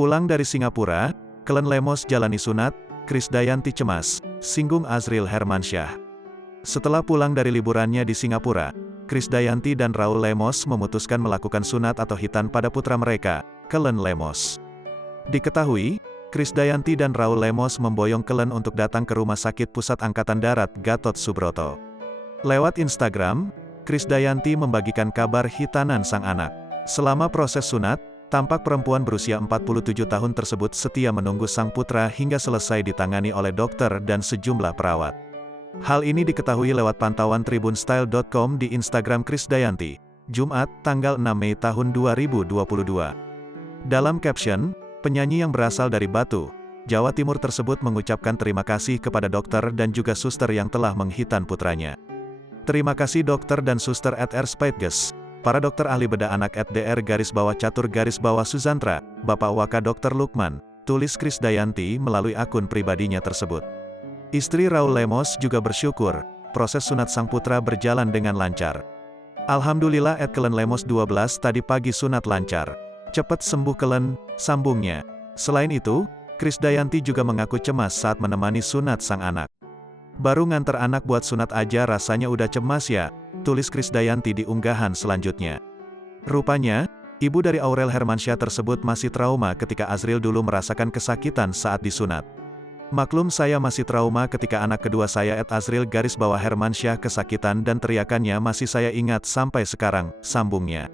Pulang dari Singapura, Kellen Lemos jalani sunat, Krisdayanti cemas, singgung Azril Hermansyah. Setelah pulang dari liburannya di Singapura, Krisdayanti dan Raul Lemos memutuskan melakukan sunat atau khitan pada putra mereka, Kellen Lemos. Diketahui, Krisdayanti dan Raul Lemos memboyong Kellen untuk datang ke Rumah Sakit Pusat Angkatan Darat Gatot Subroto. Lewat Instagram, Krisdayanti membagikan kabar khitanan sang anak. Selama proses sunat, tampak perempuan berusia 47 tahun tersebut setia menunggu sang putra hingga selesai ditangani oleh dokter dan sejumlah perawat. Hal ini diketahui lewat pantauan tribunstyle.com di Instagram Krisdayanti, Jumat, tanggal 6 Mei tahun 2022. Dalam caption, penyanyi yang berasal dari Batu, Jawa Timur tersebut mengucapkan terima kasih kepada dokter dan juga suster yang telah menghitan putranya. Terima kasih dokter dan suster @R Spaitges. Para dokter ahli bedah anak @dr_Catur_Suzantra, Bapak Waka Dr. Lukman, tulis Krisdayanti melalui akun pribadinya tersebut. Istri Raul Lemos juga bersyukur, proses sunat sang putra berjalan dengan lancar. Alhamdulillah Kellen Lemos 12 tadi pagi sunat lancar. Cepat sembuh Kellen, sambungnya. Selain itu, Krisdayanti juga mengaku cemas saat menemani sunat sang anak. Baru nganter anak buat sunat aja rasanya udah cemas ya, tulis Krisdayanti di unggahan selanjutnya. Rupanya, ibu dari Aurel Hermansyah tersebut masih trauma ketika Azril dulu merasakan kesakitan saat disunat. Maklum saya masih trauma ketika anak kedua saya @Azril_Hermansyah kesakitan dan teriakannya masih saya ingat sampai sekarang, sambungnya.